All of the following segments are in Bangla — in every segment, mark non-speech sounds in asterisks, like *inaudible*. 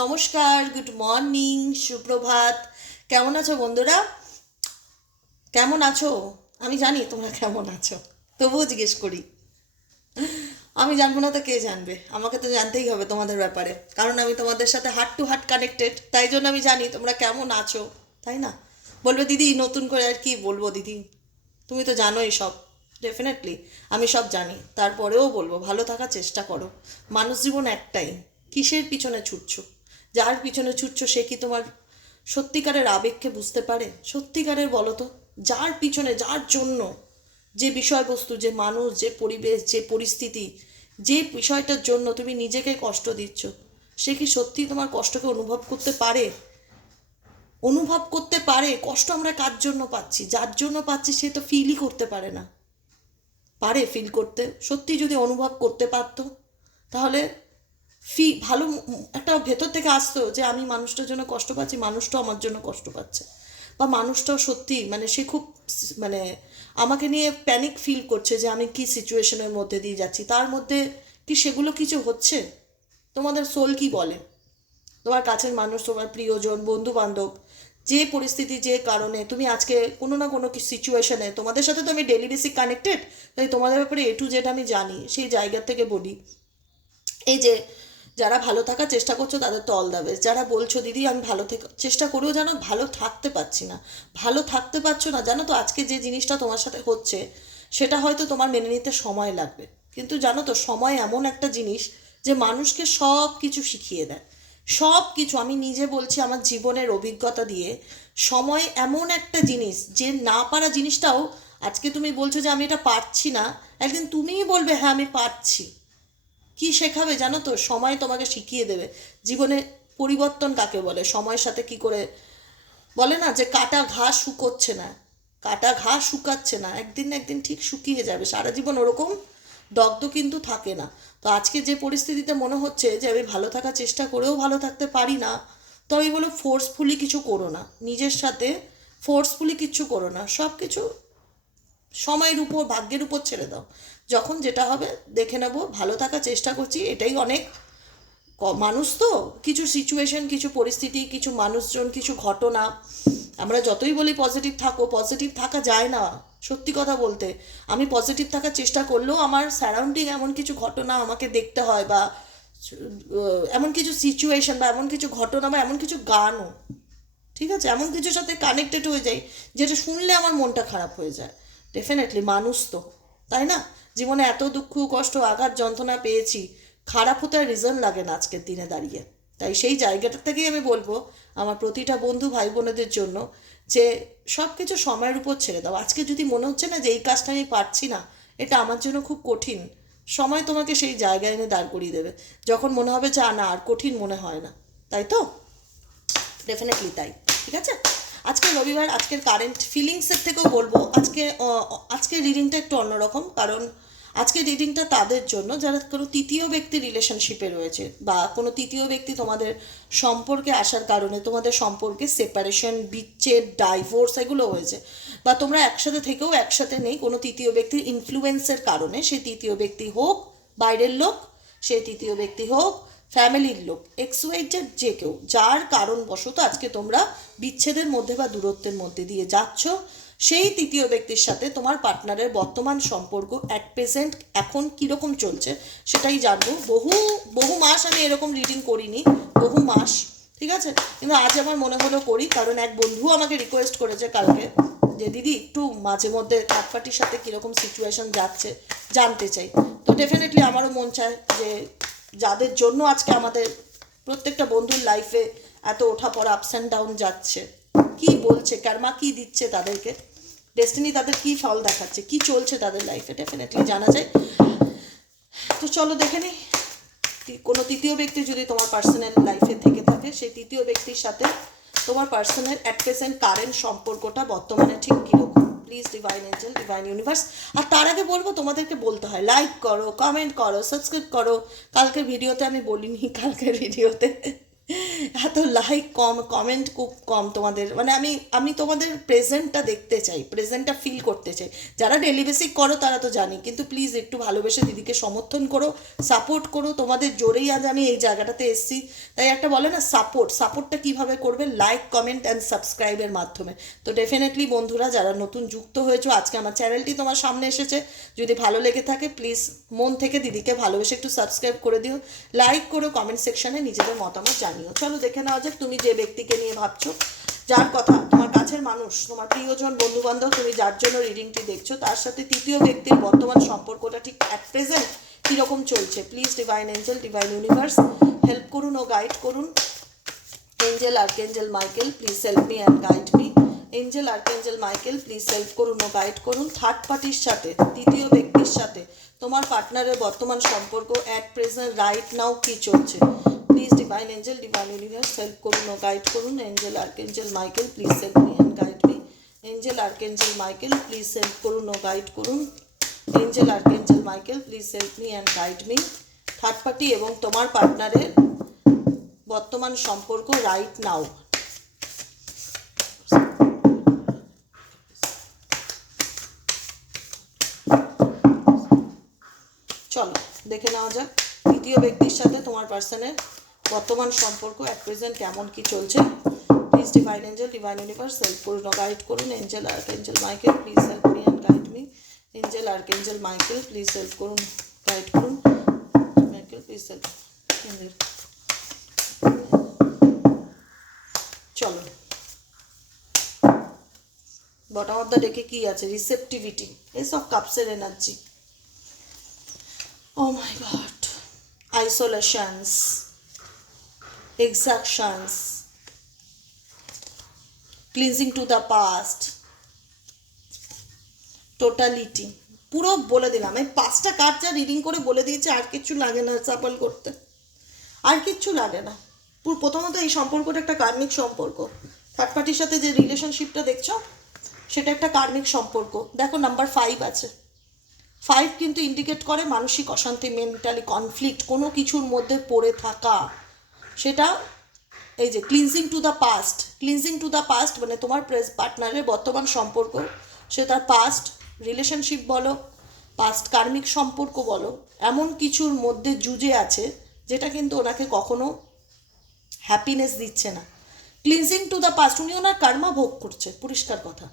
নমস্কার, গুড মর্নিং, সুপ্রভাত। কেমন আছো বন্ধুরা? কেমন আছো? আমি জানি তোমরা কেমন আছো, তবুও জিজ্ঞেস করি। আমি জানব না তো কে জানবে? আমাকে তো জানতেই হবে তোমাদের ব্যাপারে, কারণ আমি তোমাদের সাথে হার্ট টু হার্ট কানেক্টেড তাই জন্য আমি জানি তোমরা কেমন আছো, তাই না? বলবে, দিদি, নতুন করে আর কি বলব দিদি? তুমি তো জানোই সব ডেফিনেটলি আমি সব জানি। তারপরেও বলব, ভালো থাকার চেষ্টা করো। মানুষ জীবন একটাই, কিসের পিছনে ছুটছো? যার পিছনে ছুটছো সে কি তোমার সত্যিকারের আবেগকে বুঝতে পারে? সত্যিকারের বলো তো, যার পিছনে, যার জন্য যে বিষয়বস্তু, যে মানুষ, যে পরিবেশ, যে পরিস্থিতি, যে বিষয়টার জন্য তুমি নিজেকে কষ্ট দিচ্ছ, সে কি সত্যি তোমার কষ্টকে অনুভব করতে পারে? অনুভব করতে পারে, কষ্ট আমরা কার জন্য পাচ্ছি? যার জন্য পাচ্ছি সে তো ফিলই করতে পারে না। পারে ফিল করতে। সত্যি যদি অনুভব করতে পারতো, তাহলে ফি ভালো একটা ভেতর থেকে আসতো যে আমি মানুষটার জন্য কষ্ট পাচ্ছি, মানুষটাও আমার জন্য কষ্ট পাচ্ছে। বা মানুষটাও সত্যি মানে সে খুব মানে আমাকে নিয়ে প্যানিক ফিল করছে যে আমি কি সিচুয়েশনের মধ্যে দিয়ে যাচ্ছি। তার মধ্যে কি সেগুলো কিছু হচ্ছে? তোমাদের সোল কি বলে? তোমার কাছের মানুষ, তোমার প্রিয়জন বন্ধু বান্ধব যে পরিস্থিতি, যে কারণে তুমি আজকে কোনো না কোনো সিচুয়েশনে তোমাদের সাথে তো আমি ডেলি বেসিক কানেক্টেড তাই তোমাদের ব্যাপারে এ টু জেড আমি জানি। সেই জায়গা থেকে বলি। এই যে যারা ভালো থাকার চেষ্টা করছ তাদের তো অল দ্য যারা বলছো, দিদি, আমি ভালো থেকে চেষ্টা করেও যেন ভালো থাকতে পারছি না। ভালো থাকতে পারছ না, জানো তো আজকে যে জিনিসটা তোমার সাথে হচ্ছে, সেটা হয়তো তোমার মেনে নিতে সময় লাগবে। কিন্তু জানো তো, সময় এমন একটা জিনিস যে মানুষকে সব কিছু শিখিয়ে দেয়। সব কিছু আমি নিজে বলছি আমার জীবনের অভিজ্ঞতা দিয়ে, সময় এমন একটা জিনিস যে না পারা জিনিসটাও আজকে তুমি বলছো যে আমি এটা পারছি না, একদিন তুমিই বলবে হ্যাঁ আমি পারছি। কি শেখাবে জানো তো? সময় তোমাকে শিখিয়ে দেবে। জীবনে পরিবর্তন কাকে বলে? সময়ের সাথে কি করে? বলে না যে কাটা ঘাস শুকোচ্ছে না। কাটা ঘাস শুকাচ্ছে না। একদিন না একদিন ঠিক শুকিয়ে যাবে। সারা জীবন ওরকম দগ্ধ কিন্তু থাকে না। তো আজকে যে পরিস্থিতিতে মনে হচ্ছে যে আমি ভালো থাকার চেষ্টা করেও ভালো থাকতে পারি না তো আমি বলো ফোর্সফুলি কিছু করো না। নিজের সাথে ফোর্সফুলি কিছু করো না। সব কিছু সময়ের উপর, ভাগ্যের উপর ছেড়ে দাও। যখন যেটা হবে, দেখে নেব, ভালো থাকার চেষ্টা করছি, এটাই অনেক মানুষ তো, কিছু সিচুয়েশন কিছু পরিস্থিতি, কিছু মানুষজন, কিছু ঘটনা, আমরা যতই বলি পজিটিভ থাকো পজিটিভ থাকা যায় না, সত্যি কথা বলতে। আমি পজিটিভ থাকার চেষ্টা করলেও আমার সারাউন্ডিং এমন কিছু ঘটনা আমাকে দেখতে হয় বা এমন কিছু সিচুয়েশন বা এমন কিছু ঘটনা বা এমন কিছু গানও, ঠিক আছে? এমন কিছুর সাথে কানেক্টেড হয়ে যাই, যেটা শুনলে আমার মনটা খারাপ হয়ে যায়। ডেফিনেটলি মানুষ তো, তাই না? জীবনে এত দুঃখ কষ্ট আঘাত যন্ত্রণা পেয়েছি খারাপ হতে আর রিজন লাগে না আজকের দিনে দাঁড়িয়ে। তাই সেই জায়গাটা থেকেই আমি বলব আমার প্রতিটা বন্ধু ভাই বোনেদের জন্য যে সব কিছু সময়ের উপর ছেড়ে দাও। আজকে যদি মনে হচ্ছে না যে এই কাজটা আমি পারছি না এটা আমার জন্য খুব কঠিন। সময় তোমাকে সেই জায়গায় এনে দাঁড় করিয়ে দেবে। যখন মনে হবে যে "আ, না আর কঠিন মনে হয় না। তাই তো? ডেফিনেটলি তাই। ঠিক আছে? আজকে রবিবার আজকের কারেন্ট ফিলিংসের থেকেও বলব আজকে আহ, আজকের রিডিংটা একটু অন্যরকম কারণ আজকের রিডিংটা তাদের জন্য যারা কোনো তৃতীয় ব্যক্তি রিলেশনশিপে রয়েছে বা কোনো তৃতীয় ব্যক্তি তোমাদের সম্পর্কে আসার কারণে তোমাদের সম্পর্কে সেপারেশন বিচ্ছেদ ডাইভোর্স এগুলো হয়েছে বা তোমরা একসাথে থেকেও একসাথে নেই কোনো তৃতীয় ব্যক্তির ইনফ্লুয়েন্সের কারণে সে তৃতীয় ব্যক্তি হোক বাইরের লোক সে তৃতীয় ব্যক্তি হোক ফ্যামিলির লোক এক্সওয়াইজেড যে কেউ, যার কারণবশত আজকে তোমরা বিচ্ছেদের মধ্যে বা দূরত্বের মধ্যে দিয়ে যাচ্ছ, সেই তৃতীয় ব্যক্তির সাথে তোমার পার্টনারের বর্তমান সম্পর্ক অ্যাট প্রেজেন্ট এখন কীরকম চলছে, সেটাই জানব। বহু বহু মাস আমি এরকম রিডিং করিনি, বহু মাস, ঠিক আছে? কিন্তু আজ আমার মনে হলো করি, কারণ এক বন্ধু আমাকে রিকোয়েস্ট করেছে কালকে যে, দিদি, একটু মাঝে মধ্যে থার্ড সাথে কীরকম সিচুয়েশন যাচ্ছে, জানতে চাই। তো ডেফিনেটলি আমারও মন চায় যে যাদের জন্য আজকে আমাদের প্রত্যেকটা বন্ধুর লাইফে এত ওঠা পড়া আপস অ্যান্ড ডাউন যাচ্ছে। কি বলছে? কারমা কি দিচ্ছে তাদেরকে? ডেস্টিনি তাদের কি ফল দেখাচ্ছে? কি চলছে তাদের লাইফে ডেফিনেটলি জানা যায়। তো চলো দেখে নিই কোনো তৃতীয় ব্যক্তি যদি তোমার পার্সোনাল লাইফে থেকে থাকে, সেই তৃতীয় ব্যক্তির সাথে তোমার পার্সোনাল অ্যাট প্রেজেন্ট কারেন্ট সম্পর্কটা বর্তমানে ঠিক কীরকম? Please divine angel divine universe আর তার আগে বলব, তোমাদেরকে বলতে হয় লাইক করো কমেন্ট করো সাবস্ক্রাইব করো। কালকের ভিডিওতে আমি বলিনি, কালকের ভিডিওতে। এত লাইক কম কমেন্ট খুব কম তোমাদের। মানে আমি আমি তোমাদের প্রেজেন্টটা দেখতে চাই প্রেজেন্টটা ফিল করতে চাই। যারা ডেলি বেসিক করো, তারা তো জানি। কিন্তু প্লিজ একটু ভালোবেসে দিদিকে সমর্থন করো সাপোর্ট করো। তোমাদের জোরেই আজ আমি এই জায়গাটাতে এসেছি। তাই একটা বলে না সাপোর্ট সাপোর্টটা কীভাবে করবে? লাইক কমেন্ট অ্যান্ড সাবস্ক্রাইবের মাধ্যমে। তো ডেফিনেটলি বন্ধুরা, যারা নতুন যুক্ত হয়েছো, আজকে আমার চ্যানেলটি তোমার সামনে এসেছে। যদি ভালো লেগে থাকে প্লিজ মন থেকে দিদিকে ভালোবেসে একটু সাবস্ক্রাইব করে দিও। লাইক করো কমেন্ট সেকশনে নিজেদের মতামত জানিও। চলো দেখে নেওয়া যাক তুমি যে ব্যক্তিকে নিয়ে ভাবছ। যার কথা, তোমার কাছের মানুষ, তোমার প্রিয়জন বন্ধু বান্ধব তুমি যার জন্য রিডিংটি দেখছ, তার সাথে তৃতীয় ব্যক্তির বর্তমান সম্পর্কটা ঠিক অ্যাট প্রেজেন্ট কীরকম চলছে? Please divine angel divine universe help করুন ও গাইড করুন। Angel archangel Michael please help me and guide me angel archangel Michael please help করুন ও গাইড করুন। থার্ড পার্টির সাথে, তৃতীয় ব্যক্তির সাথে তোমার পার্টনারের বর্তমান সম্পর্ক অ্যাট প্রেজেন্ট রাইট নাও কী চলছে? Please divine angel divine universe help করুন ও গাইড করুন angel archangel Michael please help me and guide me angel archangel Michael please help করুন ও গাইড করুন angel archangel Michael please help me and guide me third party এবং তোমার পার্টনারের বর্তমান সম্পর্ক রাইট নাও চলো, দেখে নেওয়া যাক। তৃতীয় ব্যক্তির সাথে তোমার পার্সনের বর্তমান সম্পর্ক অ্যাট প্রেজেন্ট কেমন কি চলছে? Please divine angel divine universe help করুন গাইড করুন। Angel archangel Michael please help me and guide me angel archangel Michael please help করুন। গাইড করুন মাইকেল প্লিজ হেল্প চলো বটম অফ দ্য ডেকে কি আছে? রিসেপটিভিটি এসব কাপসের energy O my god isolations exactions cleansing to the past totality পুরো বলে দিলাম। আমি পাঁচটা কার্ড যা রিডিং করে বলে দিয়েছি, আর কিচ্ছু লাগে না সাপল করতে। আর কিচ্ছু লাগে না। পুরো প্রথমত এই সম্পর্কটা একটা কার্মিক সম্পর্ক। থার্ড পার্টির সাথে যে রিলেশনশিপটা দেখছ, সেটা একটা কার্মিক সম্পর্ক। দেখো নাম্বার ফাইভ আছে। ফাইভ কিন্তু ইন্ডিকেট করে মানসিক অশান্তি মেন্টালি কনফ্লিক্ট কোনো কিছুর মধ্যে পড়ে থাকা। সেটা এই যে cleansing to the past cleansing to the past মানে তোমার প্রেস পার্টনারের বর্তমান সম্পর্ক, সে তার পাস্ট রিলেশনশিপ বলো পাস্ট কার্মিক সম্পর্ক বলো, এমন কিছুর মধ্যে জুজে আছে যেটা কিন্তু ওনাকে কখনো হ্যাপিনেস দিচ্ছে না। ক্লিনজিং টু দ্য পাস্ট উনি ওনার কার্মা ভোগ করছে, পরিষ্কার কথা।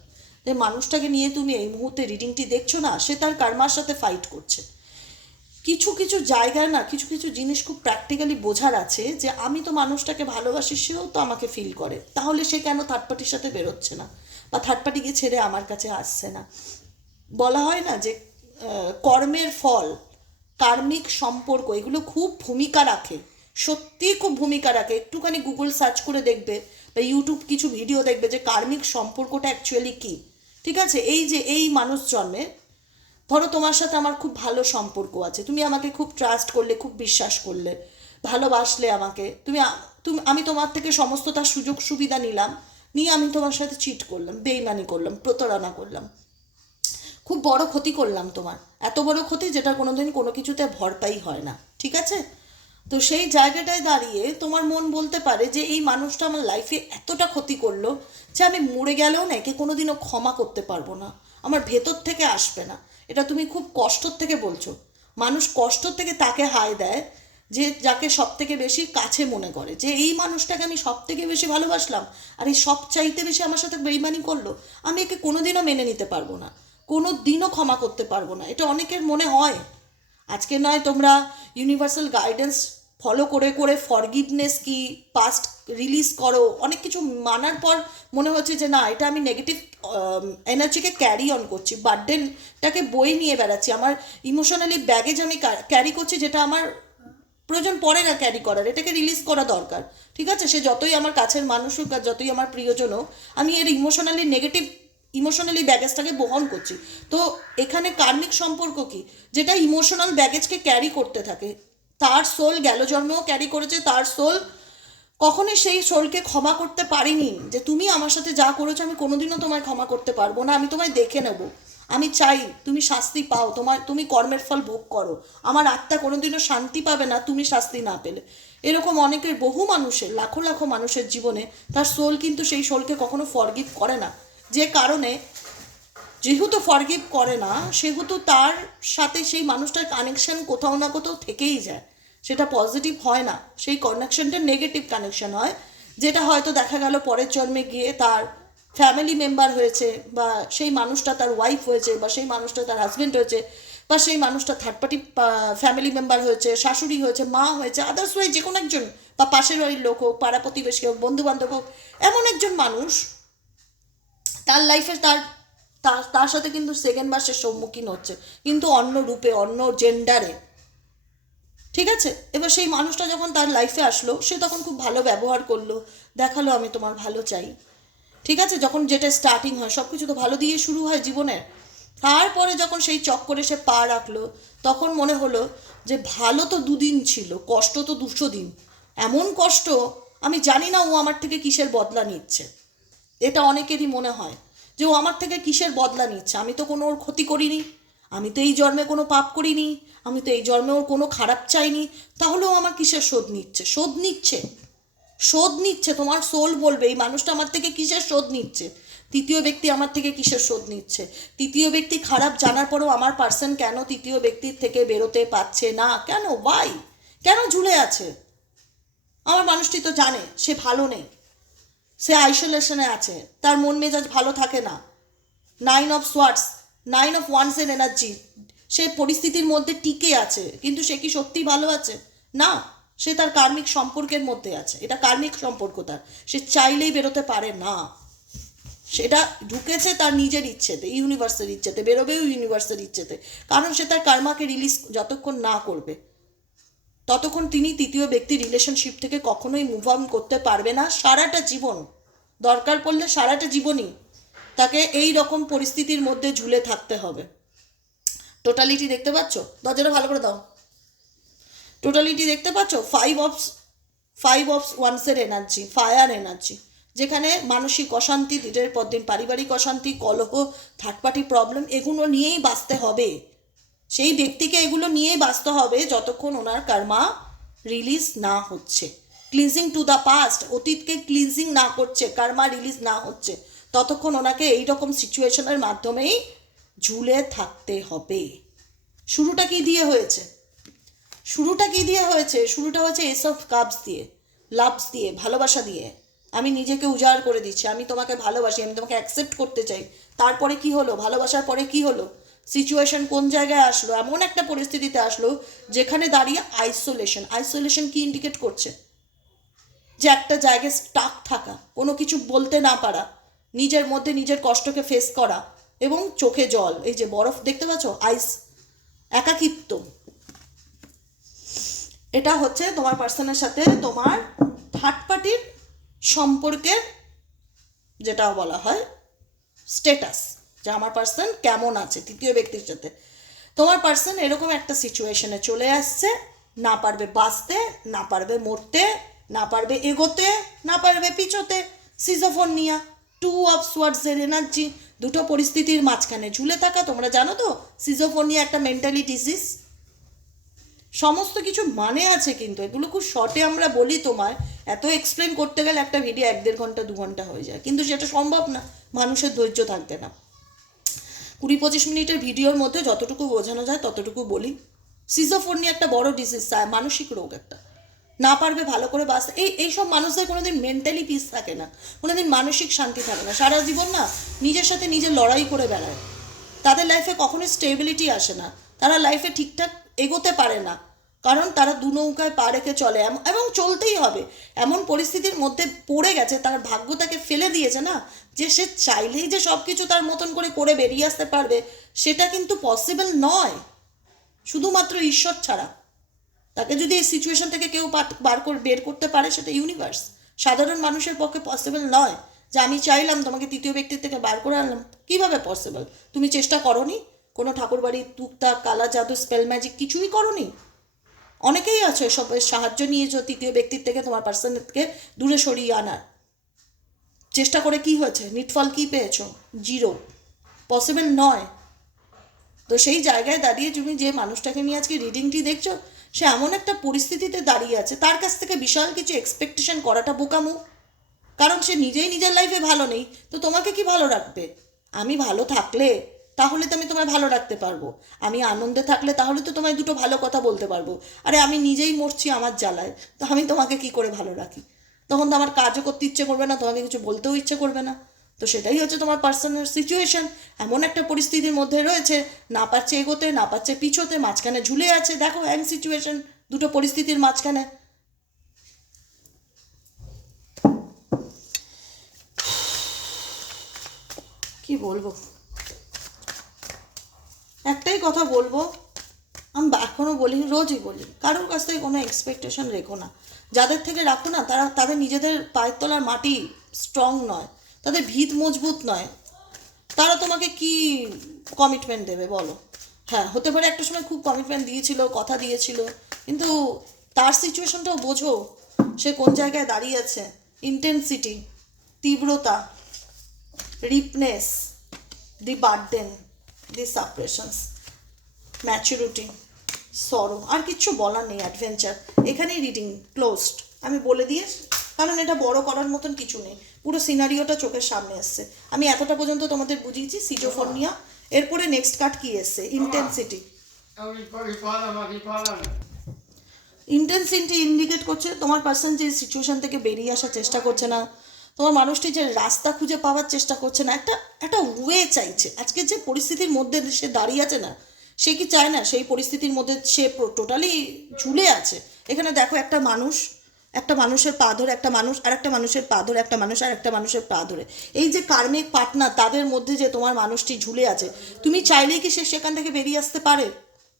যে মানুষটাকে নিয়ে তুমি এই মুহূর্তে রিডিংটি দেখছ না, সে তার কার্মার সাথে ফাইট করছে। কিছু কিছু জায়গায় না কিছু কিছু জিনিস খুব প্র্যাকটিক্যালি বোঝার আছে যে আমি তো মানুষটাকে ভালোবাসি, সেও তো আমাকে ফিল করে। তাহলে সে কেন থার্ড পার্টির সাথে বেরোচ্ছে না? বা থার্ড পার্টিকে ছেড়ে আমার কাছে আসছে না? বলা হয় না যে কর্মের ফল, কার্মিক সম্পর্ক, এগুলো খুব ভূমিকা রাখে। সত্যিই খুব ভূমিকা রাখে। একটুখানি গুগল সার্চ করে দেখবে বা ইউটিউব কিছু ভিডিও দেখবে যে কার্মিক সম্পর্কটা অ্যাকচুয়ালি কী? ঠিক আছে? এই যে, এই মানুষ জন্মে ধরো তোমার সাথে আমার খুব ভালো সম্পর্ক আছে। তুমি আমাকে খুব ট্রাস্ট করলে, খুব বিশ্বাস করলে, ভালোবাসলে আমাকে। তুমি তুমি, আমি তোমার থেকে সমস্ত তার সুযোগ সুবিধা নিলাম, নিয়ে আমি তোমার সাথে চিট করলাম, বেইমানি করলাম, প্রতারণা করলাম। খুব বড় ক্ষতি করলাম তোমার। এত বড় ক্ষতি যেটা কোনোদিন কোনো কিছুতে ভরপাই হয় না, ঠিক আছে? তো সেই জায়গাটায় দাঁড়িয়ে তোমার মন বলতে পারে যে এই মানুষটা আমার লাইফে এতটা ক্ষতি করল যে আমি মরে গেলেও না একে কোনোদিনও ক্ষমা করতে পারব না। আমার ভেতর থেকে আসবে না। এটা তুমি খুব কষ্টর থেকে বলছো। মানুষ কষ্ট থেকে তাকে হায় দেয়, যে যাকে সব থেকে বেশি কাছে মনে করে। যে এই মানুষটাকে আমি সব থেকে বেশি ভালোবাসলাম, আর এই সব চাইতে বেশি আমার সাথে বেইমানি করল, আমি একে কোনোদিনও মেনে নিতে পারব না। কোনো দিনও ক্ষমা করতে পারব না। এটা অনেকের মনে হয়। আজকে নয় তোমরা ইউনিভার্সাল গাইডেন্স ফলো করে করে ফরগিভনেস কি পাস্ট রিলিজ করো, অনেক কিছু মানার পর মনে হচ্ছে যে না, এটা আমি নেগেটিভ এনার্জিকে ক্যারি অন করছি বার্ডেনটাকে বই নিয়ে বেড়াচ্ছি। আমার ইমোশনালি ব্যাগেজ আমি ক্যারি করছি যেটা আমার প্রয়োজন পড়ে না ক্যারি করার, এটাকে রিলিজ করা দরকার। ঠিক আছে? সে যতই আমার কাছের মানুষ হোক আর যতই আমার প্রিয়জন হোক, আমি এর ইমোশনালি নেগেটিভ ইমোশনালি ব্যাগেজটাকে বহন করছি। তো এখানে কার্মিক সম্পর্ক কি? যেটা ইমোশনাল ব্যাগেজকে ক্যারি করতে থাকে। তার সোল গেল জন্মেও ক্যারি করেছে, তার সোল কখনোই সেই সোলকে ক্ষমা করতে পারিনি যে তুমি আমার সাথে যা করেছ, আমি কোনোদিনও তোমায় ক্ষমা করতে পারব না। আমি তোমায় দেখে নেব। আমি চাই তুমি শাস্তি পাও। তোমার তুমি কর্মের ফল ভোগ করো। আমার আত্মা কোনোদিনও শান্তি পাবে না, তুমি শাস্তি না পেলে। এরকম অনেকের বহু মানুষের, লাখো লাখো মানুষের জীবনে তার সোল কিন্তু সেই সোলকে কখনো ফরগিভ করে না। যে কারণে যেহেতু ফরগিভ করে না, সেহেতু তার সাথে সেই মানুষটার কানেকশন কোথাও না কোথাও থেকেই যায়। সেটা পজিটিভ হয় না। সেই কানেকশনটা নেগেটিভ কানেকশন হয়, যেটা হয়তো দেখা গেল পরের জন্মে গিয়ে তার ফ্যামিলি মেম্বার হয়েছে বা সেই মানুষটা তার ওয়াইফ হয়েছে বা সেই মানুষটা তার হাজবেন্ড হয়েছে বা সেই মানুষটা থার্ড পার্টি ফ্যামিলি মেম্বার হয়েছে, শাশুড়ি হয়েছে, মা হয়েছে আদার্স ওয়াই যে কোনো একজন বা পাশের বাড়ির লোক হোক, পাড়া প্রতিবেশী হোক বন্ধু বান্ধব হোক, এমন একজন মানুষ তার লাইফে তার তার তার সাথে কিন্তু সেকেন্ড বাসের সম্মুখীন হচ্ছে। কিন্তু অন্য রূপে, অন্য জেন্ডারে ঠিক আছে? এবার সেই মানুষটা যখন তার লাইফে আসলো, সে তখন খুব ভালো ব্যবহার করল। দেখাল, আমি তোমার ভালো চাই। ঠিক আছে? যখন যেটা স্টার্টিং হয় সব কিছু তো ভালো দিয়ে শুরু হয় জীবনের। তারপরে যখন সেই চক্করে সে পা রাখল, তখন মনে হলো যে ভালো তো দুদিন ছিল, কষ্ট তো দুশো দিন। এমন কষ্ট, আমি জানি না ও আমার থেকে কিসের বদলা নিচ্ছে। এটা অনেকেরই মনে হয় যে ও আমার থেকে কিসের বদলা নিচ্ছে? আমি তো কোনো ওর ক্ষতি করিনি। আমি তো এই জন্মে কোনো পাপ করিনি, আমি তো এই জন্মে ওর কোনো খারাপ চাইনি তাহলে ও আমার কিসের শোধ নিচ্ছে? শোধ নিচ্ছে? শোধ নিচ্ছে, তোমার সোল বলবে, এই মানুষটা আমার থেকে কিসের শোধ নিচ্ছে? তৃতীয় ব্যক্তি আমার থেকে কিসের শোধ নিচ্ছে? তৃতীয় ব্যক্তি খারাপ জানার পরেও আমার পার্সন কেন তৃতীয় ব্যক্তির থেকে বেরোতে পারছে না? কেন? ওয়াই কেন ঝুলে আছে? আমার মানুষটি তো জানে, সে ভালো নেই। সে আইসোলেশনে আছে, তার মন মেজাজ ভালো থাকে না। Nine of swords nine of ওয়ান্সের energy সে পরিস্থিতির মধ্যে টিকে আছে, কিন্তু সে কি সত্যিই ভালো আছে? না, সে তার কার্মিক সম্পর্কের মধ্যে আছে। এটা কার্মিক সম্পর্ক তার। সে চাইলেই বেরোতে পারে না। সেটা ঢুকেছে তার নিজের ইচ্ছেতে ইউনিভার্সের ইচ্ছেতে বেরোবেও ইউনিভার্সের ইচ্ছেতে। কারণ সে তার কার্মাকে রিলিজ যতক্ষণ না করবে। ততক্ষণ তিনি তৃতীয় ব্যক্তি রিলেশনশিপ থেকে কখনোই মুভ অন করতে পারবে না। সারাটা জীবন, দরকার পড়লে সারাটা জীবনই তাকে এই রকম পরিস্থিতির মধ্যে ঝুলে থাকতে হবে। টোটালিটি দেখতে পাচ্ছ? দরজাটা ভালো করে দাও। টোটালিটি দেখতে পাচ্ছ? ফাইভ অফস ফাইভ অফস ওয়ান্সের এনার্জি ফায়ার এনার্জি যেখানে মানসিক অশান্তি, দিনের পর দিন পারিবারিক অশান্তি, কলহ থার্ড পার্টি প্রবলেম এগুলো নিয়েই বাঁচতে হবে। সেই ব্যক্তিকে এগুলো নিয়েই বাঁচতে হবে যতক্ষণ ওনার কর্মা রিলিজ না হচ্ছে। ক্লিনজিং টু দ্য পাস্ট অতীতকে ক্লিনজিং না করছে কর্মা রিলিজ না হচ্ছে। ততক্ষণ ওনাকে এই রকম সিচুয়েশনের মাধ্যমেই ঝুলে থাকতে হবে। শুরুটা কি দিয়ে হয়েছে? শুরুটা কি দিয়ে হয়েছে? শুরুটা হয়েছে এস অফ কাপস দিয়ে লাভস দিয়ে, ভালোবাসা দিয়ে। আমি নিজেকে উজাড় করে দিচ্ছি, আমি তোমাকে ভালোবাসি, আমি তোমাকে অ্যাকসেপ্ট করতে চাই। তারপরে কি হলো? ভালোবাসার পরে কি হলো? সিচুয়েশন কোন জায়গায় আসলো? এমন একটা পরিস্থিতিতে আসলো যেখানে দাঁড়িয়ে আইসোলেশন আইসোলেশন কি ইন্ডিকেট করছে? যে একটা জায়গায় স্টাক থাকা, কোনো কিছু বলতে না পারা নিজের মধ্যে নিজের কষ্টকে ফেস করা এবং চোখে জল। এই যে বরফ, দেখতে পাচ্ছ? আইস একাকিত্ব। এটা হচ্ছে তোমার পার্সনের সাথে তোমার থার্ড পার্টির সম্পর্কের যেটা বলা হয় স্টেটাস যে আমার পার্সন কেমন আছে, তৃতীয় ব্যক্তির সাথে। তোমার পার্সন এরকম একটা সিচুয়েশনে চলে আসছে, না পারবে বাঁচতে, না পারবে মরতে, না পারবে এগোতে, না পারবে পিছোতে সিজোফোন সিজোফোনিয়া টু অফ সোয়ার্ডসের এনার্জি দুটো পরিস্থিতির মাঝখানে। ঝুলে থাকা, তোমরা জানো তো সিজোফোনিয়া একটা মেন্টালি ডিজিজ সমস্ত কিছু মানে আছে কিন্তু, এগুলো খুব শর্টে আমরা বলি তোমায়। এত এক্সপ্লেন করতে গেলে একটা ভিডিও এক দেড় ঘণ্টা, দু ঘণ্টা হয়ে যায়। কিন্তু সেটা সম্ভব না, মানুষের ধৈর্য থাকবে না। কুড়ি পঁচিশ মিনিটের ভিডিওর মধ্যে যতটুকু বোঝানো যায়, ততটুকু বলি। সিজোফোনি একটা বড় ডিজিজ মানসিক রোগ একটা। না পারবে ভালো করে বাঁচতে। এই এইসব মানুষদের কোনোদিন মেন্টালি পিস থাকে না। কোনোদিন মানসিক শান্তি থাকে না। সারা জীবন না নিজের সাথে নিজের লড়াই করে বেড়ায়। তাদের লাইফে কখনোই স্টেবিলিটি আসে না। তারা লাইফে ঠিকঠাক এগোতে পারে না। কারণ তারা দু নৌকায় পা রেখে চলে। এবং চলতেই হবে। এমন পরিস্থিতির মধ্যে পড়ে গেছে, তার ভাগ্য তাকে ফেলে দিয়েছে না যে সে চাইলেই যে সব কিছু তার মতন করে করে বেরিয়ে আসতে পারবে, সেটা কিন্তু পসিবল নয়। শুধুমাত্র ঈশ্বর ছাড়া। তাকে যদি এই সিচুয়েশন থেকে কেউ বার করে, বের করতে পারে, সেটা ইউনিভার্স সাধারণ মানুষের পক্ষে পসিবল নয় যে আমি চাইলাম তোমাকে তৃতীয় ব্যক্তির থেকে বার করে আনলাম। কীভাবে পসিবল তুমি চেষ্টা করনি? কোনো ঠাকুরবাড়ির টুকটাক কালা জাদু স্পেল ম্যাজিক কিছুই করনি? অনেকেই আছে সব সাহায্য নিয়েছো তৃতীয় ব্যক্তির থেকে তোমার পার্সনকে দূরে সরিয়ে আনার। চেষ্টা করে কি হয়েছে? নিটফল কি পেয়েছ? জিরো। পসিবল নয়। তো সেই জায়গায় দাঁড়িয়ে তুমি যে মানুষটাকে নিয়ে আজকে রিডিংটি দেখছ সে এমন একটা পরিস্থিতিতে দাঁড়িয়ে আছে, তার কাছ থেকে বিশাল কিছু এক্সপেকটেশন করাটা বোকামু। কারণ সে নিজেই নিজের লাইফে ভালো নেই, তো তোমাকে কি ভালো রাখবে? আমি ভালো থাকলে তাহলে তো আমি তোমায় ভালো রাখতে পারব। আমি আনন্দে থাকলে তাহলে তো তোমায় দুটো ভালো কথা বলতে পারব। আরে আমি নিজেই মরছি আমার জ্বালায়, তো আমি তোমাকে কি করে ভালো রাখি? তখন তো আমার কাজও করতে ইচ্ছে করবে না, তোমাকে কিছু বলতেও ইচ্ছে করবে না। তো সেটাই হচ্ছে তোমার পার্সোনাল সিচুয়েশন এমন একটা পরিস্থিতির মধ্যে রয়েছে, না পারছে এগোতে, না পারছে পিছোতে, মাঝখানে ঝুলে আছে। দেখো হ্যাং সিচুয়েশন দুটো পরিস্থিতির মাঝখানে। কি বলব? একটাই কথা বলব, আমি এখনও বলিনি, রোজই বলি কারোর কাছ থেকে কোনো এক্সপেকটেশন রেখো না। যাদের থেকে রাখো না, তারা তাদের নিজেদের পায়ের তলার মাটি স্ট্রং নয়। তাদের ভিত মজবুত নয়। তারা তোমাকে কি কমিটমেন্ট দেবে বলো? হ্যাঁ হতে পারে একটা সময় খুব কমিটমেন্ট দিয়েছিল, কথা দিয়েছিল, কিন্তু তার সিচুয়েশনটাও বোঝো সে কোন জায়গায় দাঁড়িয়ে আছে। ইন্টেন্সিটি তীব্রতা রিপনেস দি বার্ডেন দি সাপ্রেশনস ম্যাচুরিটি সরো আর কিচ্ছু বলার নেই অ্যাডভেঞ্চার এখানেই রিডিং ক্লোজড আমি বলে দিয়ে, কারণ এটা বড় করার মতন কিছু নেই। পুরো সিনারিওটা চোখের সামনে এসছে। আমি এতটা পর্যন্ত তোমাদের বুঝিয়েছি সিজোফোনিয়া এরপরে নেক্সট কার্ড কি এসছে? ইন্টেন্সিটি. ইন্টেন্সিটি ইন্ডিকেট করছে তোমার পার্সন যে সিচুয়েশন থেকে বেরিয়ে আসার চেষ্টা করছে না, তোমার মানুষটি যে রাস্তা খুঁজে পাওয়ার চেষ্টা করছে না, একটা একটা ওয়ে চাইছে। আজকে যে পরিস্থিতির মধ্যে সে দাঁড়িয়ে আছে না, সে কি চায় না? সেই পরিস্থিতির মধ্যে সে টোটালি ঝুলে আছে। এখানে দেখো একটা মানুষ একটা মানুষের পা ধরে একটা মানুষ আর একটা মানুষের পা ধরে একটা মানুষ আর একটা মানুষের পা ধরে। এই যে কার্মিক পার্টনার তাদের মধ্যে যে তোমার মানুষটি ঝুলে আছে, তুমি চাইলেই কি সে সেখান থেকে বেরিয়ে আসতে পারে?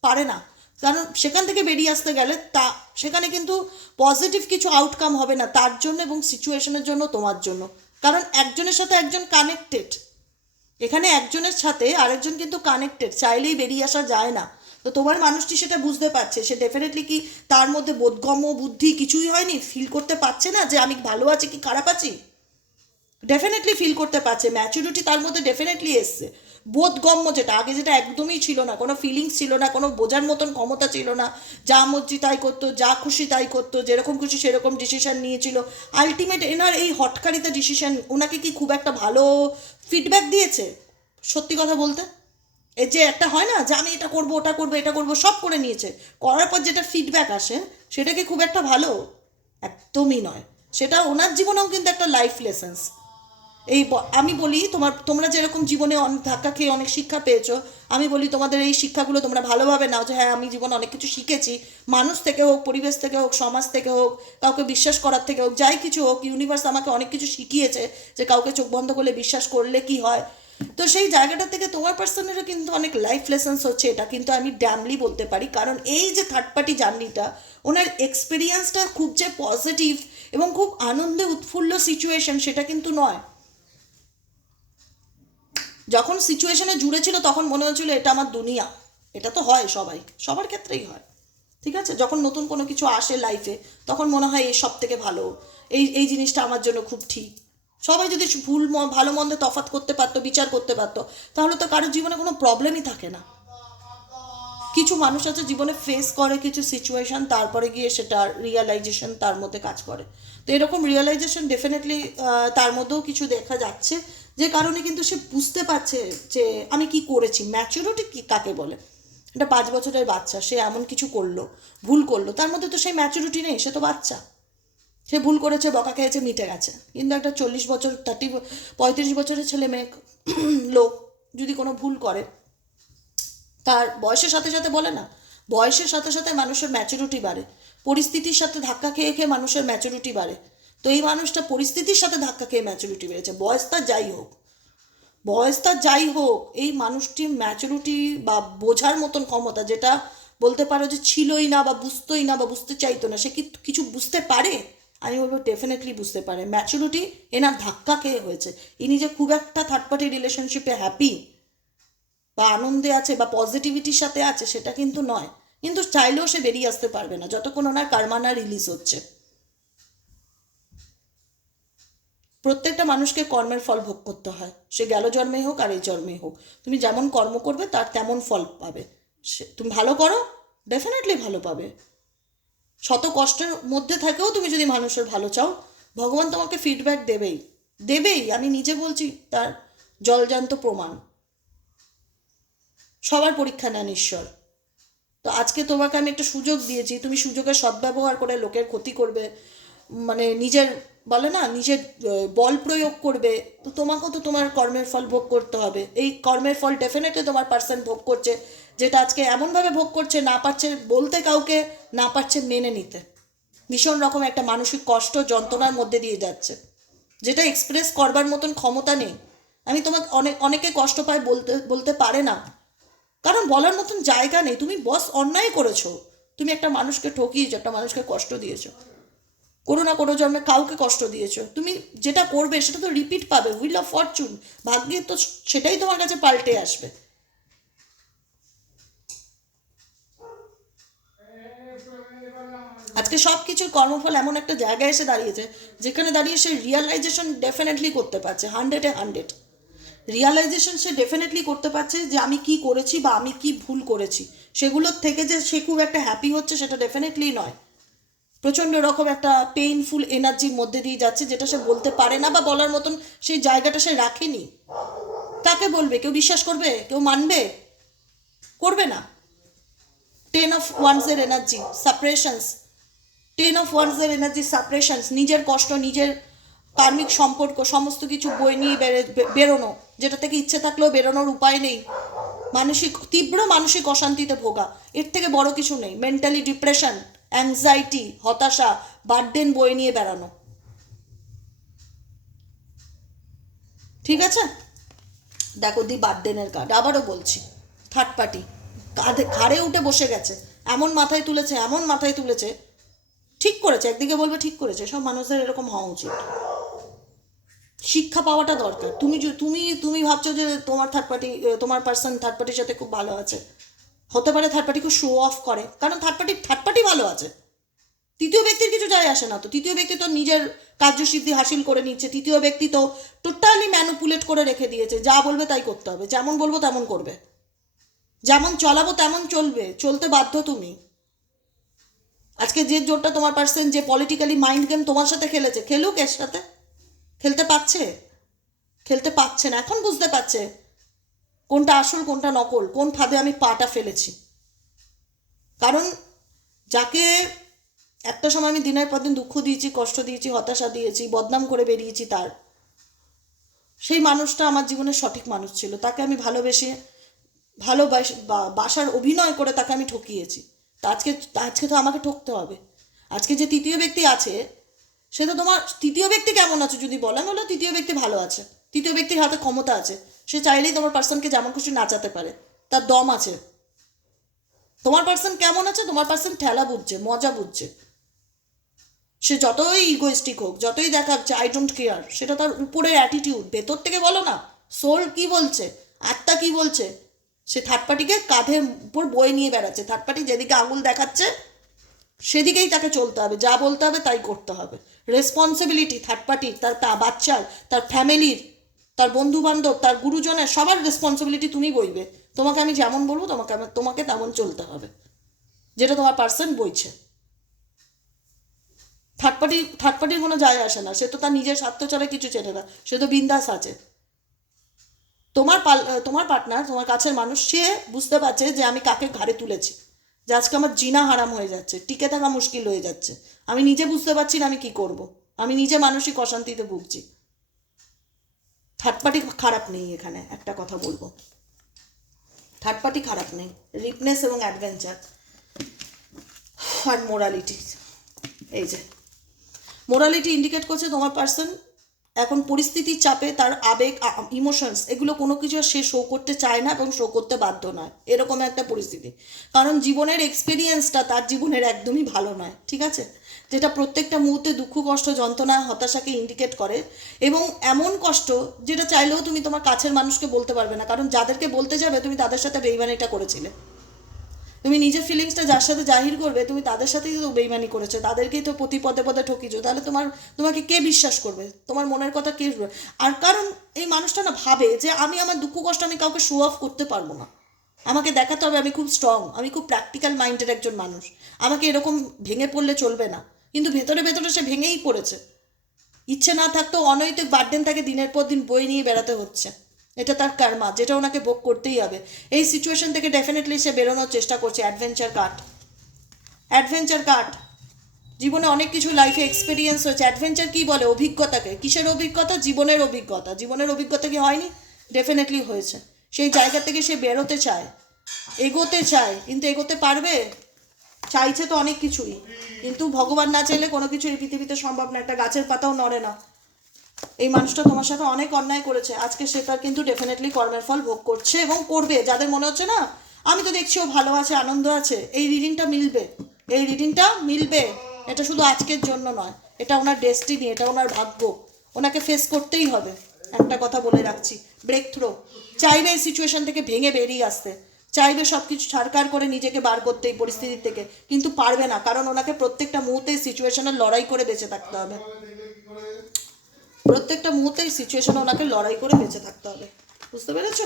পারে না। কারণ সেখান থেকে বেরিয়ে আসতে গেলে তা, সেখানে কিন্তু পজিটিভ কিছু আউটকাম হবে না, তার জন্য এবং সিচুয়েশনের জন্য, তোমার জন্য। কারণ একজনের সাথে একজন কানেক্টেড এখানে একজনের সাথে আরেকজন কিন্তু কানেক্টেড চাইলেই বেরিয়ে আসা যায় না। তো তোমার মানুষটি সেটা বুঝতে পারছে। সে ডেফিনেটলি কি তার মধ্যে বোধগম্য বুদ্ধি কিছুই হয়নি? ফিল করতে পারছে না যে আমি ভালো আছি কি খারাপ আছি? ডেফিনেটলি ফিল করতে পারছে। ম্যাচুরিটি তার মধ্যে ডেফিনেটলি এসছে। বোধগম্য যেটা, আগে যেটা একদমই ছিল না, কোনো ফিলিংস ছিল না, কোনো বোঝার মতন ক্ষমতা ছিল না। যা মর্জি তাই করতো, যা খুশি তাই করতো, যেরকম খুশি সেরকম ডিসিশন নিয়েছিল। আলটিমেট এনার এই হটকারিতে ডিসিশন ওনাকে কি খুব একটা ভালো ফিডব্যাক দিয়েছে? সত্যি কথা বলতে? এই যে একটা হয় না যে আমি এটা করব, ওটা করব, এটা করব, সব করে নিয়েছে। করার পর যেটা ফিডব্যাক আসে, সেটা কি খুব একটা ভালো? একদমই নয়। সেটা ওনার জীবনেও কিন্তু একটা লাইফ লেসেন্স এই আমি বলি, তোমার, তোমরা যেরকম জীবনে অনেক ধাক্কা খেয়ে অনেক শিক্ষা পেয়েছ, আমি বলি, তোমাদের এই শিক্ষাগুলো তোমরা ভালোভাবে নাও যে হ্যাঁ আমি জীবনে অনেক কিছু শিখেছি। মানুষ থেকে হোক, পরিবেশ থেকে হোক, সমাজ থেকে হোক, কাউকে বিশ্বাস করার থেকে হোক, যাই কিছু হোক ইউনিভার্স আমাকে অনেক কিছু শিখিয়েছে যে, কাউকে চোখ বন্ধ করলে বিশ্বাস করলে কি হয়? তো সেই জায়গাটা থেকে তোমার পার্সনেরও কিন্তু অনেক লাইফ লেসেন্স হচ্ছে, এটা কিন্তু আমি ড্যামলি বলতে পারি। কারণ এই যে থার্ড পার্টি জার্নিটা ওনার এক্সপিরিয়েন্সটা খুব যে পজিটিভ এবং খুব আনন্দে উৎফুল্ল সিচুয়েশন সেটা কিন্তু নয়। যখন সিচুয়েশনে জুড়ে ছিল, তখন মনে হচ্ছিল এটা আমার দুনিয়া। এটা তো হয় সবাই, সবার ক্ষেত্রেই হয়। ঠিক আছে? যখন নতুন কোনো কিছু আসে লাইফে তখন মনে হয় এই সব থেকে ভালো। এই এই জিনিসটা আমার জন্য খুব ঠিক। সবাই যদি ভুল ভালো মন্দে তফাৎ করতে পারতো, বিচার করতে পারতো, তাহলে তো কারোর জীবনে কোনো প্রবলেমই থাকে না। কিছু মানুষ আছে জীবনে ফেস করে কিছু সিচুয়েশন তারপরে গিয়ে সেটা রিয়েলাইজেশন তার মধ্যে কাজ করে। তো এরকম রিয়েলাইজেশন ডেফিনেটলি তার মধ্যেও কিছু দেখা যাচ্ছে, যে কারণে কিন্তু সে বুঝতে পারছে যে আমি কি করেছি ম্যাচুরিটি কি, কাকে বলে? এটা পাঁচ বছরের বাচ্চা, সে এমন কিছু করল, ভুল করল, তার মধ্যে তো সেই ম্যাচুরিটি নেই, সে তো বাচ্চা। সে ভুল করেছে, বকা খেয়েছে, মিটে গেছে। কিন্তু একটা চল্লিশ বছর থার্টি পঁয়ত্রিশ বছরের ছেলে মেয়ে *clears throat* লোক যদি কোনো ভুল করে, তার বয়সের সাথে সাথে বলে না, বয়সের সাথে সাথে মানুষের ম্যাচুরিটি বাড়ে। পরিস্থিতির সাথে ধাক্কা খেয়ে খেয়ে মানুষের ম্যাচুরিটি বাড়ে। তো এই মানুষটা পরিস্থিতির সাথে ধাক্কা খেয়ে ম্যাচুরিটি বেড়েছে। বয়স তার যাই হোক, বয়স তার যাই হোক, এই মানুষটির ম্যাচুরিটি বা বোঝার মতন ক্ষমতা যেটা বলতে পারো যে ছিলই না বা বুঝতোই না বা বুঝতে চাইতো না, সে কি কিছু বুঝতে পারে? আমি বলব ডেফিনেটলি বুঝতে পারে। ম্যাচুরিটি এনার ধাক্কা খেয়ে হয়েছে। ইনি যে খুব একটা থার্ড পার্টি রিলেশনশিপে হ্যাপি বা আনন্দে আছে বা পজিটিভিটির সাথে আছে, সেটা কিন্তু নয়। কিন্তু চাইলেও সে বেরিয়ে আসতে পারবে না, যতক্ষণ ওনার কারমানা রিলিজ হচ্ছে। প্রত্যেকটা মানুষকে কর্মের ফল ভোগ করতে হয়। সে গেল জন্মে হোক আর এই জন্মে হোক। তুমি যেমন কর্ম করবে, তার তেমন ফল পাবে। সে, তুমি ভালো করো ডেফিনেটলি ভালো পাবে। শত কষ্টের মধ্যে থেকেও তুমি যদি মানুষের ভালো চাও, ভগবান তোমাকে ফিডব্যাক দেবেই। দেবেই, আমি নিজে বলছি, তার জলজান্ত প্রমাণ। সবার পরীক্ষা নেন ঈশ্বর। তো আজকে তোমাকে আমি একটা সুযোগ দিয়েছি, তুমি সুযোগের সদ্ব্যবহার করে লোকের ক্ষতি করবে মানে নিজের বলে না, নিজের বল প্রয়োগ করবে, তো তোমাকেও তো তোমার কর্মের ফল ভোগ করতে হবে। এই কর্মের ফল ডেফিনেটলি তোমার পার্সন ভোগ করছে। যেটা আজকে এমনভাবে ভোগ করছে, না পারছে বলতে কাউকে, না পারছে মেনে নিতে। ভীষণ রকম একটা মানসিক কষ্ট যন্ত্রণার মধ্যে দিয়ে যাচ্ছে। যেটা এক্সপ্রেস করবার মতন ক্ষমতা নেই। আমি তোমাকে অনেক অনেকে কষ্ট পায় বলতে বলতে পারে না। কারণ বলার মতন জায়গা নেই। তুমি বস অন্যায় করেছ। তুমি একটা মানুষকে ঠকিয়েছো, একটা মানুষকে কষ্ট দিয়েছ। কোনো না কোনো জন্মে কাউকে কষ্ট দিয়েছ। তুমি যেটা করবে সেটা তো রিপিট পাবে। হুইল অফ ফরচুন ভাগ্যে তো সেটাই তোমার কাছে পাল্টে আসবে। আজকে সব কিছুর কর্মফল এমন একটা জায়গায় এসে দাঁড়িয়েছে, যেখানে দাঁড়িয়ে সে রিয়ালাইজেশন ডেফিনেটলি করতে পারছে হান্ড্রেডে হান্ড্রেড রিয়ালাইজেশন সে ডেফিনেটলি করতে পারছে যে আমি কি করেছি বা আমি কি ভুল করেছি। সেগুলোর থেকে যে সে খুব একটা হ্যাপি হচ্ছে সেটা ডেফিনেটলি নয়। প্রচণ্ড রকম একটা পেইনফুল এনার্জির মধ্যে দিয়ে যাচ্ছে, যেটা সে বলতে পারে না বা বলার মতন সেই জায়গাটা সে রাখেনি। কাকে বলবে? কেউ বিশ্বাস করবে? কেউ মানবে? করবে না। টেন অফ ওয়ান্সের এনার্জি সাপ্রেশনস টেন অফ ওয়ান্সের এনার্জি সাপ্রেশনস নিজের কষ্ট, নিজের কার্মিক সম্পর্ক, সমস্ত কিছু বই নিয়ে বেরে- বেরোনো, যেটা থেকে ইচ্ছে থাকলেও বেরোনোর উপায় নেই। মানসিক, তীব্র মানসিক অশান্তিতে ভোগা, এর থেকে বড় কিছু নেই। মেন্টালি ডিপ্রেশন অ্যাংজাইটি হতাশা বার্ডেন বই নিয়ে বেড়ানো। ঠিক আছে? দেখো, দি বার্ডেনের কার্ড আবারও বলছি থার্ড পার্টি কাঁধে, ঘাড়ে উঠে বসে গেছে, এমন মাথায় তুলেছে, এমন মাথায় তুলেছে ঠিক করেছে, একদিকে বলবে ঠিক করেছে, সব মানুষদের এরকম হওয়া উচিত। শিক্ষা পাওয়াটা দরকার। তুমি তুমি তুমি ভাবছ যে তোমার থার্ড পার্টি তোমার পার্সন থার্ড পার্টির সাথে খুব ভালো আছে। হতে পারে থার্ড পার্টি খুব শো অফ করে, কারণ থার্ড পার্টি থার্ড পার্টি ভালো আছে। তৃতীয় ব্যক্তির কিছু যায় আসে না তো। তৃতীয় ব্যক্তি তো নিজের কার্যসিদ্ধি হাসিল করে নিচ্ছে। তৃতীয় ব্যক্তি তো টোটালি ম্যানুপুলেট করে রেখে দিয়েছে। যা বলবে তাই করতে হবে। যেমন বলব তেমন করবে। যেমন চলাবো তেমন চলবে। চলতে বাধ্য তুমি। আজকে যে জোরটা তোমার পার্সন যে পলিটিক্যালি মাইন্ড গেম তোমার সাথে খেলেছে, খেলুক এর সাথে। খেলতে পারছে? খেলতে পারছে না। এখন বুঝতে পারছে কোনটা আসল, কোনটা নকল, কোন ফাঁদে আমি পাটা ফেলেছি। কারণ যাকে একটা সময় আমি দিনের পর দিন দুঃখ দিয়েছি, কষ্ট দিয়েছি, হতাশা দিয়েছি, বদনাম করে বেরিয়েছি তার, সেই মানুষটা আমার জীবনের সঠিক মানুষ ছিল। তাকে আমি ভালোবেসে, ভালোবাস বাসার অভিনয় করে তাকে আমি ঠকিয়েছি। আজকে আজকে তো আমাকে ঠকতে হবে। আজকে যে তৃতীয় ব্যক্তি আছে, সে তো তোমার, তৃতীয় ব্যক্তি কেমন আছে যদি বলে? আমি বললাম তৃতীয় ব্যক্তি ভালো আছে। তৃতীয় ব্যক্তির হাতে ক্ষমতা আছে। সে চাইলেই তোমার পার্সনকে যেমন খুশি নাচাতে পারে। তার দম আছে। তোমার পার্সন কেমন আছে? তোমার পার্সন ঠেলা বুঝছে, মজা বুঝছে। সে যতই ইগোয়েস্টিক হোক, যতই দেখাচ্ছে আই ডোন্ট কেয়ার সেটা তার উপরের অ্যাটিটিউড ভেতর থেকে বলো না সোল কি বলছে, আত্মা কি বলছে সে থার্ড পার্টিকে কাঁধের উপর বয়ে নিয়ে বেড়াচ্ছে। থার্ড পার্টি যেদিকে আঙুল দেখাচ্ছে, সেদিকেই তাকে চলতে হবে। যা বলতে হবে তাই করতে হবে। রেসপন্সিবিলিটি থার্ড পার্টির তার তা বাচ্চার, তার ফ্যামিলির, তার বন্ধু বান্ধব তার গুরুজনের, সবার রেসপন্সিবিলিটি তুমি বইবে। তোমাকে আমি যেমন বলব, তোমাকে তোমাকে তেমন চলতে হবে। যেটা তোমার পার্সন বইছে। থার্ড পার্টি থার্ড পার্টির কোনো যায় আসে না। সে তো তার নিজের স্বার্থ ছাড়া কিছু চেনে না। সে তো বিন্দাস আছে। তোমার তোমার পার্টনার তোমার কাছের মানুষ, সে বুঝতে পারছে যে আমি কাকে ঘাড়ে তুলেছি। যে আজকে আমার জিনা হারাম হয়ে যাচ্ছে, টিকে থাকা মুশকিল হয়ে যাচ্ছে। আমি নিজে বুঝতে পারছি না আমি কি করব। আমি নিজে মানসিক অশান্তিতে ভুগছি। থার্ড পার্টি খারাপ নেই এখানে, একটা কথা বলব। থার্ড পার্টি খারাপ নেই। রিপনেস এবং অ্যাডভেঞ্চার আর মোরালিটি এই যে মোরালিটি ইন্ডিকেট করছে তোমার পার্সন এখন পরিস্থিতির চাপে তার আবেগ ইমোশনস এগুলো কোনো কিছু সে শো করতে চায় না এবং শো করতে বাধ্য নয়। এরকম একটা পরিস্থিতি। কারণ জীবনের এক্সপিরিয়েন্সটা তার জীবনের একদমই ভালো নয়, ঠিক আছে? যেটা প্রত্যেকটা মুহূর্তে দুঃখ, কষ্ট, যন্ত্রণা, হতাশাকে ইন্ডিকেট করে এবং এমন কষ্ট যেটা চাইলেও তুমি তোমার কাছের মানুষকে বলতে পারবে না। কারণ যাদেরকে বলতে যাবে, তুমি তাদের সাথে বেইমানিটা করেছিলে। তুমি নিজের ফিলিংসটা যার সাথে জাহির করবে, তুমি তাদের সাথেই তো বেইমানি করেছ, তাদেরকেই তো প্রতি পদে পদে ঠকিছো তাহলে তোমার, তোমাকে কে বিশ্বাস করবে? তোমার মনের কথা কে? আর কারণ এই মানুষটা না ভাবে যে আমি আমার দুঃখ কষ্ট আমি কাউকে শো অফ করতে পারব না। আমাকে দেখাতে হবে আমি খুব স্ট্রং আমি খুব প্র্যাকটিক্যাল মাইন্ডের একজন মানুষ। আমাকে এরকম ভেঙে পড়লে চলবে না। কিন্তু ভেতরে ভেতরে সে ভেঙেই পড়েছে। ইচ্ছে না থাকতেও অনৈতিক বার্ডেন তাকে দিনের পর দিন বই নিয়ে বেড়াতে হচ্ছে। এটা তার কার্মা যেটা ওনাকে ভোগ করতেই হবে। এই সিচুয়েশন থেকে ডেফিনেটলি সে বেরোনোর চেষ্টা করছে অ্যাডভেঞ্চার কাট অ্যাডভেঞ্চার কাট জীবনে অনেক কিছু লাইফে এক্সপিরিয়েন্স হয়েছে। অ্যাডভেঞ্চার কী বলে? অভিজ্ঞতাকে। কিসের অভিজ্ঞতা? জীবনের অভিজ্ঞতা। জীবনের অভিজ্ঞতা কি হয়নি? ডেফিনেটলি হয়েছে। সেই জায়গা থেকে সে বেরোতে চায়। এগোতে চায়। কিন্তু এগোতে পারবে? চাইছে তো অনেক কিছুই। কিন্তু ভগবান না চাইলে কোনো কিছু এই পৃথিবীতে সম্ভব না। একটা গাছের পাতাও নড়ে না। এই মানুষটা তোমার সাথে অনেক অন্যায় করেছে। আজকে সে তার কিন্তু ডেফিনেটলি কর্মের ফল ভোগ করছে এবং করবে। যাদের মনে হচ্ছে না, আমি তো দেখছি ও ভালো আছে, আনন্দ আছে, এই রিডিংটা মিলবে। এই রিডিংটা মিলবে। এটা শুধু আজকের জন্য নয়। এটা ওনার ডেস্টিনি এটা ওনার ভাগ্য। ওনাকে ফেস করতেই হবে। একটা কথা বলে রাখছি। ব্রেক থ্রো চাইবে এই সিচুয়েশন থেকে ভেঙে বেরিয়ে আসতে। চাইবে সব কিছু ছাড়কার করে নিজেকে বার করতে এই পরিস্থিতি থেকে। কিন্তু পারবে না, কারণ ওনাকে প্রত্যেকটা মুহূর্তে সিচুয়েশনের লড়াই করে বেঁচে থাকতে হবে। প্রত্যেকটা মুহূর্তে এই সিচুয়েশনে ওনাকে লড়াই করে বেঁচে থাকতে হবে। বুঝতে পেরেছ?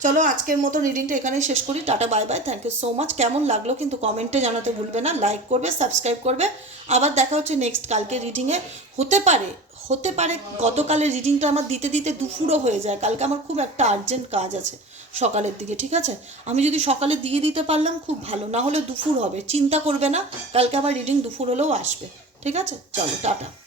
চলো আজকের মতো রিডিংটা এখানেই শেষ করি। Tata bye bye thank you so much কেমন লাগল কিন্তু কমেন্টে জানাতে ভুলবে না। লাইক করবে সাবস্ক্রাইব করবে। আবার দেখা হচ্ছে নেক্সট কালকে রিডিংয়ে হতে পারে হতে পারে গতকালের রিডিংটা আমার দিতে দিতে দুপুরও হয়ে যায়। কালকে আমার খুব একটা আর্জেন্ট কাজ আছে সকালের দিকে, ঠিক আছে? আমি যদি সকালে দিয়ে দিতে পারলাম, খুব ভালো। না হলে দুপুর হবে। চিন্তা করবে না। কালকে আমার রিডিং দুপুর হলেও আসবে। ঠিক আছে? চলো, টাটা।